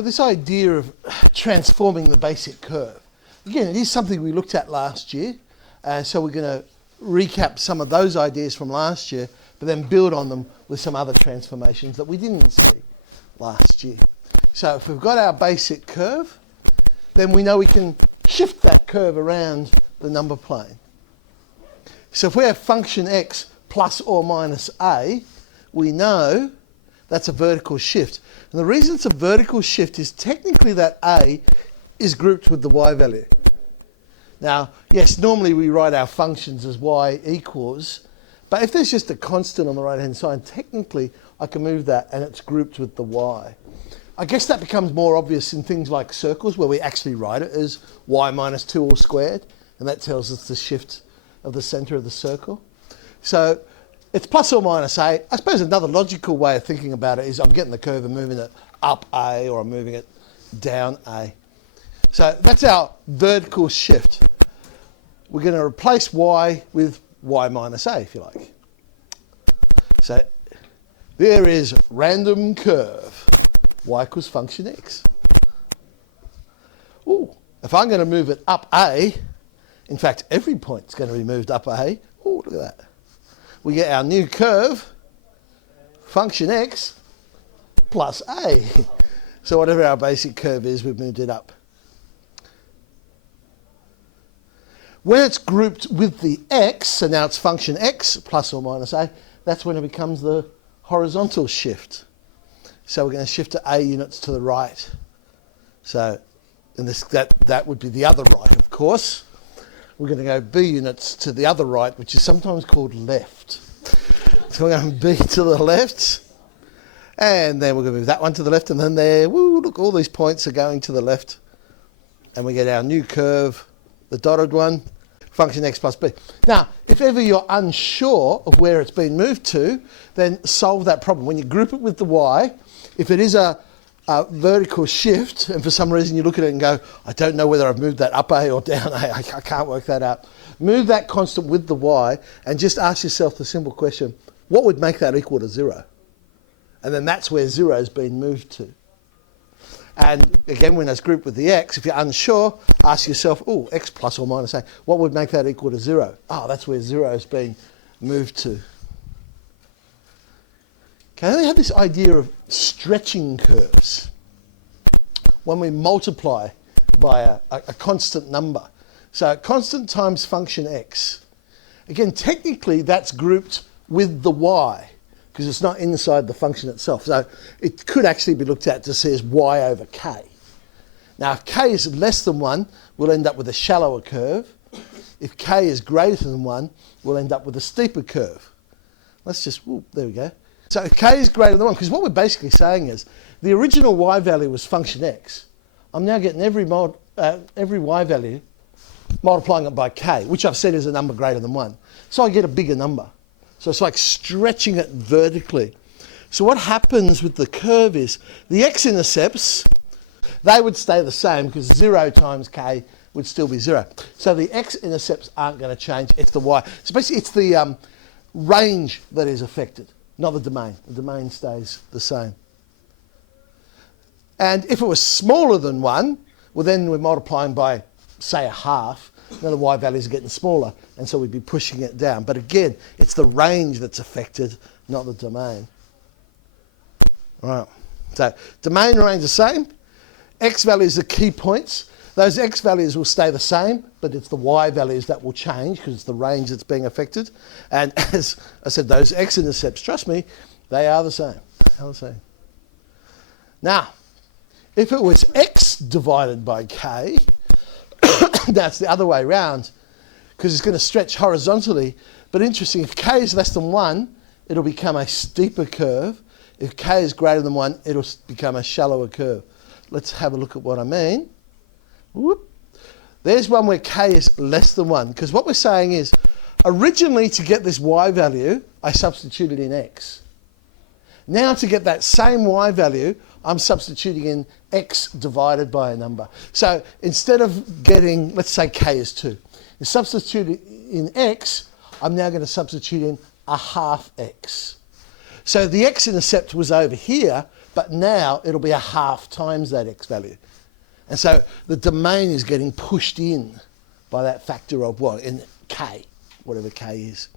This idea of transforming the basic curve. Again, it is something we looked at last year, so we're going to recap some of those ideas from last year, but then build on them with some other transformations that we didn't see last year. So if we've got our basic curve, then we know we can shift that curve around the number plane. So if we have function x plus or minus a, we know that's a vertical shift. And the reason it's a vertical shift is technically that a is grouped with the y value. Now, yes, normally we write our functions as y equals, but if there's just a constant on the right-hand side, technically I can move that and it's grouped with the y. I guess that becomes more obvious in things like circles, where we actually write it as y minus 2 all squared, and that tells us the shift of the centre of the circle. So it's plus or minus a. I suppose another logical way of thinking about it is I'm getting the curve and moving it up a, or I'm moving it down a. So that's our vertical shift. We're going to replace y with y minus a, if you like. So there is random curve, y equals function x. Ooh, if I'm going to move it up a, in fact, every point's going to be moved up a. Ooh, look at that. We get our new curve, function x plus a. So whatever our basic curve is, we've moved it up. When it's grouped with the x, so now it's function x plus or minus a, that's when it becomes the horizontal shift. So we're going to shift to a units to the right. So in this, that would be the other right, of course. We're going to go b units to the other right, which is sometimes called left. So we're going b to the left, and then we're going to move that one to the left, and then there, woo, look, all these points are going to the left. And we get our new curve, the dotted one, function x plus b. Now, if ever you're unsure of where it's been moved to, then solve that problem. When you group it with the y, if it is a vertical shift, and for some reason you look at it and go, I don't know whether I've moved that up a or down a, I can't work that out. Move that constant with the y and just ask yourself the simple question, what would make that equal to 0? And then that's where 0 has been moved to. And again, when it's grouped with the x, if you're unsure, ask yourself, oh, x plus or minus a, what would make that equal to 0? Oh, that's where 0 has been moved to. Okay, we have this idea of stretching curves. When we multiply by a constant number. So constant times function x. Again, technically that's grouped with the y, because it's not inside the function itself. So it could actually be looked at to see as y over k. Now if k is less than 1, we'll end up with a shallower curve. If k is greater than 1, we'll end up with a steeper curve. Let's just, whoop, there we go. So if k is greater than 1, because what we're basically saying is the original y value was function x. I'm now getting every y value multiplying it by k, which I've said is a number greater than 1. So I get a bigger number. So it's like stretching it vertically. So what happens with the curve is the x-intercepts, they would stay the same because 0 times k would still be 0. So the x-intercepts aren't going to change, it's the y. So basically it's the range that is affected, not the domain. The domain stays the same. And if it was smaller than 1, well then we're multiplying by, say, a half. Now the y values are getting smaller, and so we'd be pushing it down. But again, it's the range that's affected, not the domain. All right. So domain remains the same. X values are key points. Those x values will stay the same, but it's the y values that will change because it's the range that's being affected. And as I said, those x-intercepts, trust me, they are the same. They are the same. Now, if it was x divided by k, that's the other way around, because it's going to stretch horizontally. But interesting, if k is less than 1, it'll become a steeper curve. If k is greater than 1, it'll become a shallower curve. Let's have a look at what I mean. Whoop. There's one where k is less than 1, because what we're saying is, originally to get this y value, I substituted in x. Now to get that same y value, I'm substituting in x divided by a number. So instead of getting, let's say k is 2, and substitute in x, I'm now going to substitute in a half x. So the x-intercept was over here, but now it'll be a half times that x value. And so the domain is getting pushed in by that factor of what? In k, whatever k is.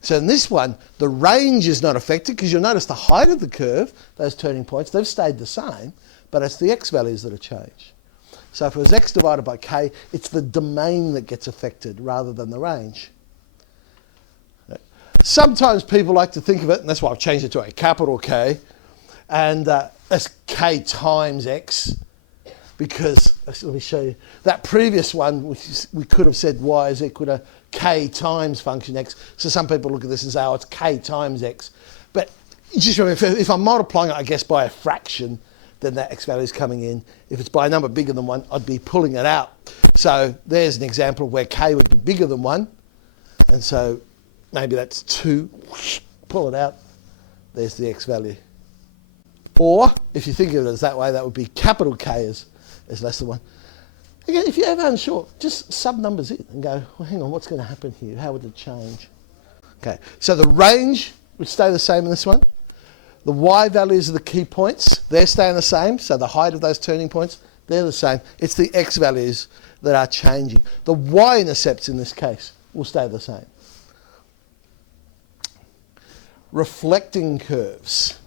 So in this one, the range is not affected because you'll notice the height of the curve, those turning points, they've stayed the same, but it's the x values that have changed. So if it was x divided by k, it's the domain that gets affected rather than the range. Sometimes people like to think of it, and that's why I've changed it to a capital K, and as k times x, because, let me show you, that previous one, we could have said y is equal to k times function x. So some people look at this and say, oh, it's k times x. But you just remember, if I'm multiplying it, I guess, by a fraction, then that x value is coming in. If it's by a number bigger than 1, I'd be pulling it out. So there's an example of where k would be bigger than 1. And so maybe that's 2. Pull it out. There's the x value. Or, if you think of it as that way, that would be capital K is less than 1. Again, if you're ever unsure, just sub numbers in and go, well, hang on, what's going to happen here? How would it change? Okay, so the range would stay the same in this one. The y values of the key points, they're staying the same. So the height of those turning points, they're the same. It's the x values that are changing. The y-intercepts in this case will stay the same. Reflecting curves.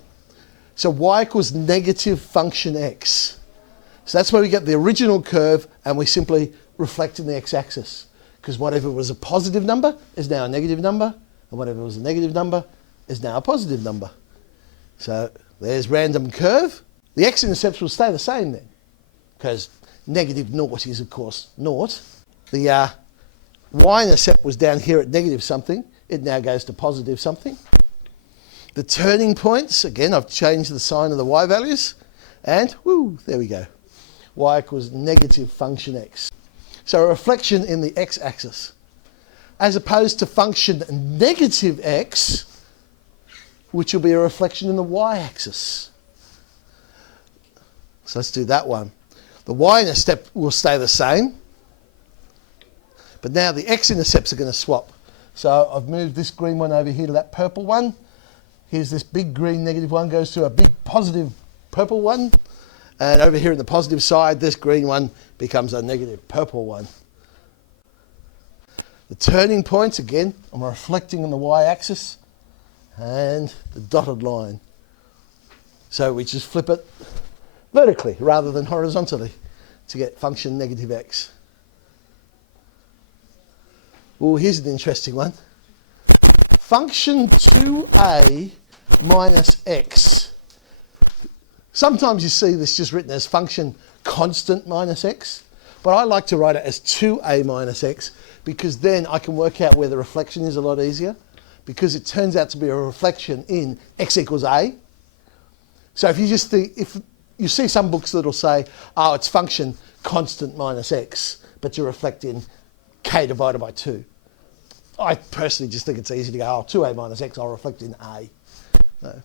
So y equals negative function x. So that's where we get the original curve and we simply reflect in the x-axis. Because whatever was a positive number is now a negative number, and whatever was a negative number is now a positive number. So there's random curve. The x-intercepts will stay the same then, because negative naught is, of course, naught. The y-intercept was down here at negative something. It now goes to positive something. The turning points, again, I've changed the sign of the y values, and woo, there we go. Y equals negative function x. So a reflection in the x-axis, as opposed to function negative x, which will be a reflection in the y-axis. So let's do that one. The y-intercept will stay the same, but now the x-intercepts are going to swap. So I've moved this green one over here to that purple one. Here's this big green negative one goes to a big positive purple one. And over here on the positive side, this green one becomes a negative purple one. The turning points, again, I'm reflecting on the y-axis and the dotted line. So we just flip it vertically rather than horizontally to get function negative x. Well, here's an interesting one. Function 2a minus x. Sometimes you see this just written as function constant minus x, but I like to write it as 2a minus x because then I can work out where the reflection is a lot easier, because it turns out to be a reflection in x equals a. So if you just think, if you see some books that'll say, oh, it's function constant minus x, but you reflect in k divided by 2. I personally just think it's easy to go, oh, 2a minus x, I'll reflect in a. No.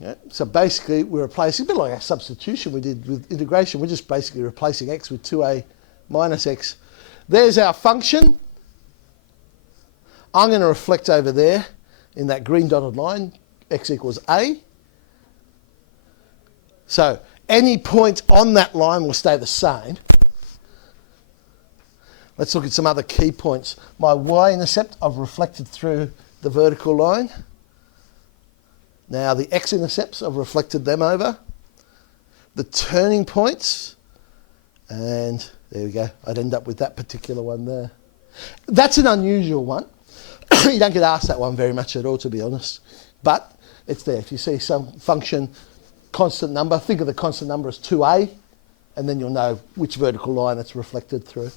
Yeah, so basically we're replacing, a bit like our substitution we did with integration, we're just basically replacing x with 2a minus x. There's our function. I'm going to reflect over there in that green dotted line, x equals a. So any point on that line will stay the same. Let's look at some other key points. My y-intercept, I've reflected through the vertical line. Now the x-intercepts, I've reflected them over. The turning points, and there we go. I'd end up with that particular one there. That's an unusual one. You don't get asked that one very much at all, to be honest. But it's there. If you see some function, constant number, think of the constant number as 2a, and then you'll know which vertical line it's reflected through.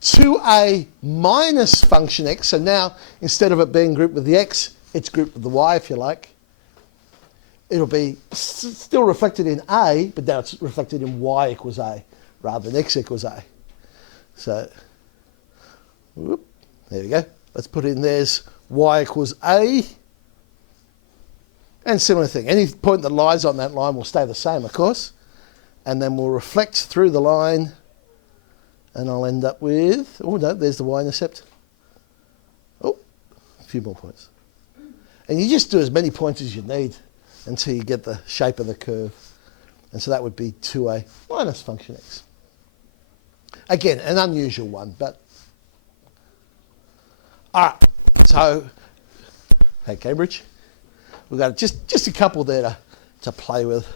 2a minus function x, so now instead of it being grouped with the x, it's grouped with the y, if you like. It'll be still reflected in a, but now it's reflected in y equals a rather than x equals a. So, whoop, there we go. Let's put in there's y equals a. And similar thing, any point that lies on that line will stay the same, of course. And then we'll reflect through the line, and I'll end up with, oh no, there's the y-intercept. Oh, a few more points. And you just do as many points as you need until you get the shape of the curve. And so that would be 2a minus function x. Again, an unusual one, but... All right, so, hey, Cambridge, we've got just a couple there to play with.